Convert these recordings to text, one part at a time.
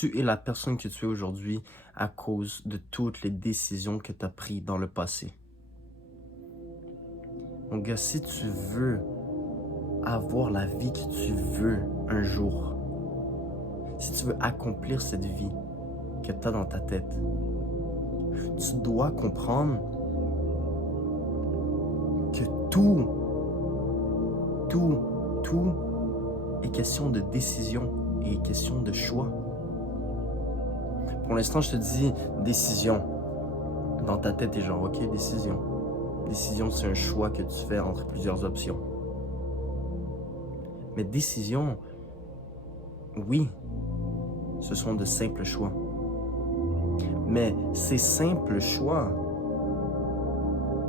Tu es la personne que tu es aujourd'hui à cause de toutes les décisions que tu as prises dans le passé. Mon gars, si tu veux avoir la vie que tu veux un jour, si tu veux accomplir cette vie que tu as dans ta tête, tu dois comprendre que tout est question de décision et question de choix. Pour l'instant, je te dis décision. Dans ta tête, t'es genre, ok, décision. Décision, c'est un choix que tu fais entre plusieurs options. Mais décision, oui, ce sont de simples choix. Mais ces simples choix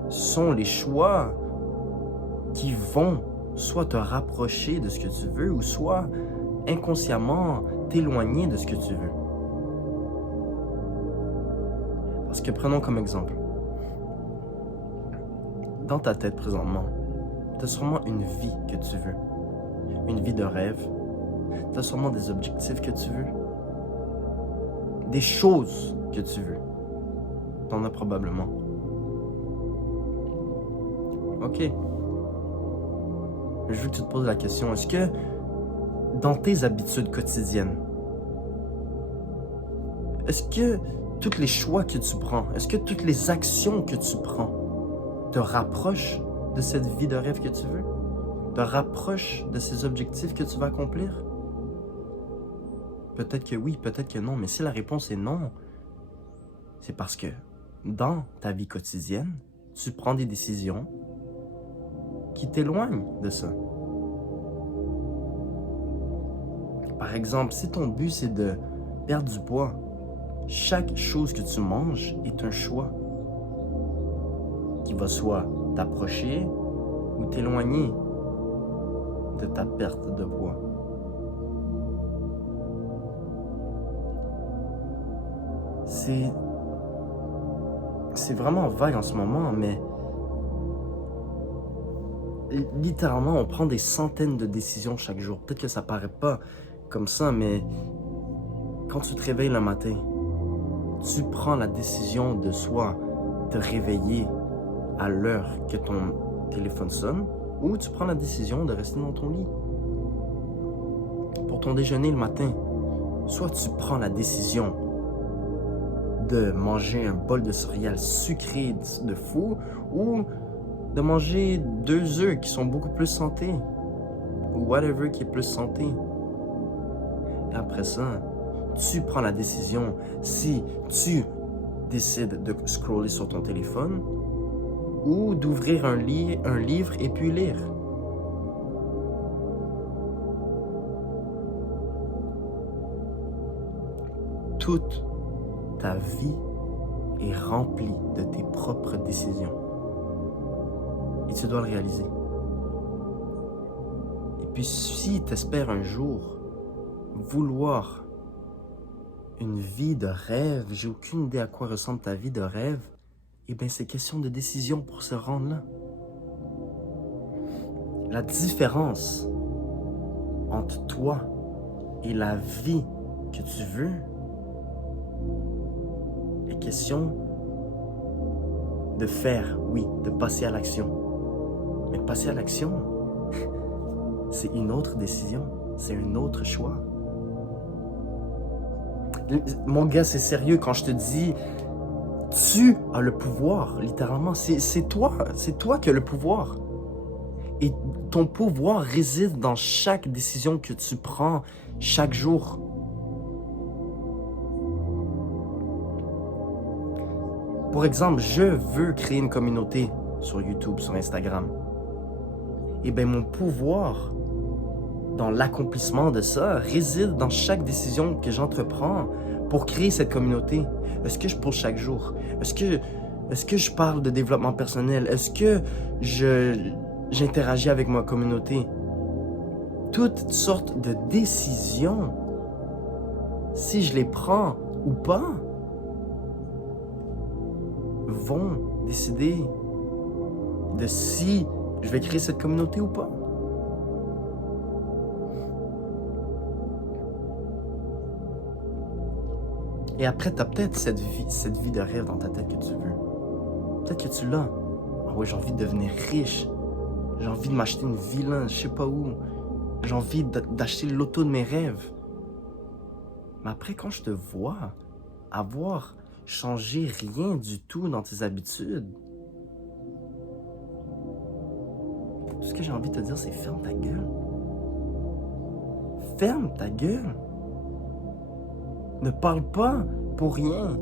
sont les choix qui vont soit te rapprocher de ce que tu veux ou soit inconsciemment t'éloigner de ce que tu veux. Parce que prenons comme exemple, dans ta tête présentement, tu as sûrement une vie que tu veux, une vie de rêve, tu as sûrement des objectifs que tu veux, des choses que tu veux. Tu en as probablement. Ok. Je veux que tu te poses la question, est-ce que dans tes habitudes quotidiennes, est-ce que tous les choix que tu prends, est-ce que toutes les actions que tu prends te rapprochent de cette vie de rêve que tu veux? Te rapprochent de ces objectifs que tu vas accomplir? Peut-être que oui, peut-être que non, mais si la réponse est non, c'est parce que dans ta vie quotidienne, tu prends des décisions qui t'éloignent de ça. Par exemple, si ton but c'est de perdre du poids, chaque chose que tu manges est un choix qui va soit t'approcher ou t'éloigner de ta perte de poids. C'est vraiment vague en ce moment, mais littéralement, on prend des centaines de décisions chaque jour. Peut-être que ça paraît pas comme ça, mais quand tu te réveilles le matin, tu prends la décision de soit te réveiller à l'heure que ton téléphone sonne, ou tu prends la décision de rester dans ton lit. Pour ton déjeuner le matin, soit tu prends la décision de manger un bol de céréales sucré de fou, ou de manger 2 œufs qui sont beaucoup plus santé, ou whatever qui est plus santé. Et après ça, tu prends la décision si tu décides de scroller sur ton téléphone ou d'ouvrir un livre et puis lire. Toute ta vie est remplie de tes propres décisions. Et tu dois le réaliser. Et puis si tu espères un jour vouloir une vie de rêve, j'ai aucune idée à quoi ressemble ta vie de rêve, eh bien c'est question de décision pour se rendre là. La différence entre toi et la vie que tu veux est question de faire, oui, de passer à l'action. Mais passer à l'action, c'est une autre décision, c'est un autre choix. Mon gars, c'est sérieux quand je te dis, tu as le pouvoir, littéralement. C'est toi qui as le pouvoir. Et ton pouvoir réside dans chaque décision que tu prends chaque jour. Pour exemple, je veux créer une communauté sur YouTube, sur Instagram. Et bien, mon pouvoir dans l'accomplissement de ça réside dans chaque décision que j'entreprends pour créer cette communauté. Est-ce que je pose chaque jour? Est-ce que je parle de développement personnel? Est-ce que j'interagis avec ma communauté? Toutes sortes de décisions, si je les prends ou pas, vont décider de si je vais créer cette communauté ou pas. Et après, tu as peut-être cette vie de rêve dans ta tête que tu veux. Peut-être que tu l'as. Ah oui, j'ai envie de devenir riche. J'ai envie de m'acheter une villa, je sais pas où. J'ai envie d'acheter l'auto de mes rêves. Mais après, quand je te vois avoir changé rien du tout dans tes habitudes, tout ce que j'ai envie de te dire, c'est ferme ta gueule. Ferme ta gueule. Ne parle pas pour rien.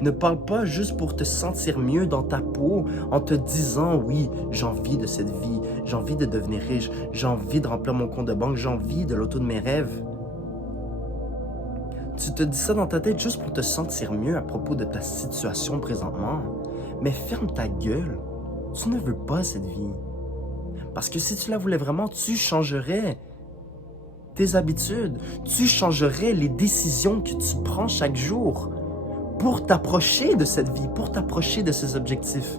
Ne parle pas juste pour te sentir mieux dans ta peau en te disant oui, j'ai envie de cette vie, j'ai envie de devenir riche, j'ai envie de remplir mon compte de banque, j'ai envie de l'auto de mes rêves. Tu te dis ça dans ta tête juste pour te sentir mieux à propos de ta situation présentement. Mais ferme ta gueule. Tu ne veux pas cette vie. Parce que si tu la voulais vraiment, tu changerais tes habitudes. Tu changerais les décisions que tu prends chaque jour pour t'approcher de cette vie, pour t'approcher de ces objectifs.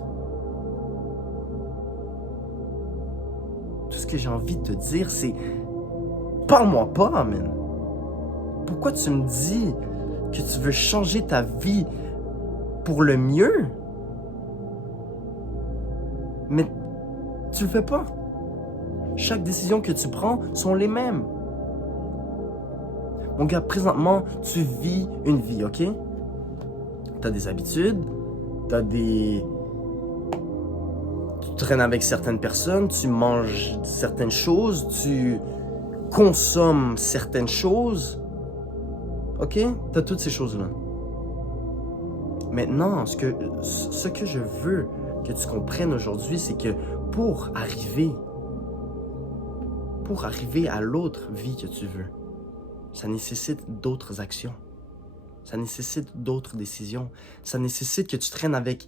Tout ce que j'ai envie de te dire, c'est parle-moi pas, man. Pourquoi tu me dis que tu veux changer ta vie pour le mieux, mais tu le fais pas? Chaque décision que tu prends sont les mêmes. Mon gars, présentement, tu vis une vie, ok? Tu as des habitudes, tu traînes avec certaines personnes, tu manges certaines choses, tu consommes certaines choses. Ok? Tu as toutes ces choses-là. Maintenant, ce que je veux que tu comprennes aujourd'hui, c'est que pour arriver à l'autre vie que tu veux, ça nécessite d'autres actions. Ça nécessite d'autres décisions. Ça nécessite que tu traînes avec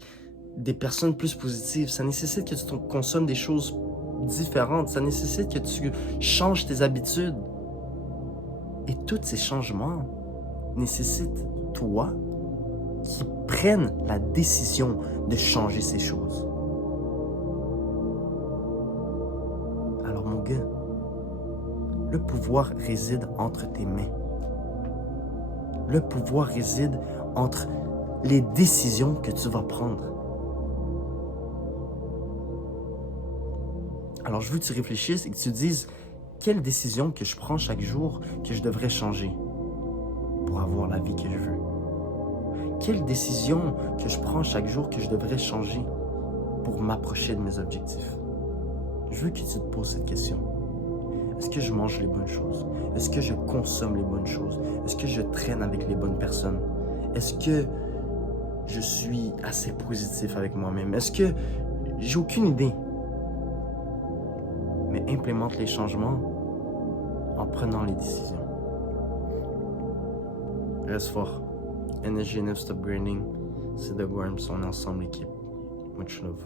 des personnes plus positives. Ça nécessite que tu consommes des choses différentes. Ça nécessite que tu changes tes habitudes. Et tous ces changements nécessitent toi qui prennes la décision de changer ces choses. Alors mon gars, le pouvoir réside entre tes mains. Le pouvoir réside entre les décisions que tu vas prendre. Alors, je veux que tu réfléchisses et que tu dises quelle décision que je prends chaque jour que je devrais changer pour avoir la vie que je veux. Quelle décision que je prends chaque jour que je devrais changer pour m'approcher de mes objectifs. Je veux que tu te poses cette question. Est-ce que je mange les bonnes choses? Est-ce que je consomme les bonnes choses? Est-ce que je traîne avec les bonnes personnes? Est-ce que je suis assez positif avec moi-même? Est-ce que j'ai aucune idée? Mais implémente les changements en prenant les décisions. Reste fort. Energy enough, stop grinding. C'est The Worms, on est ensemble l'équipe. Much love.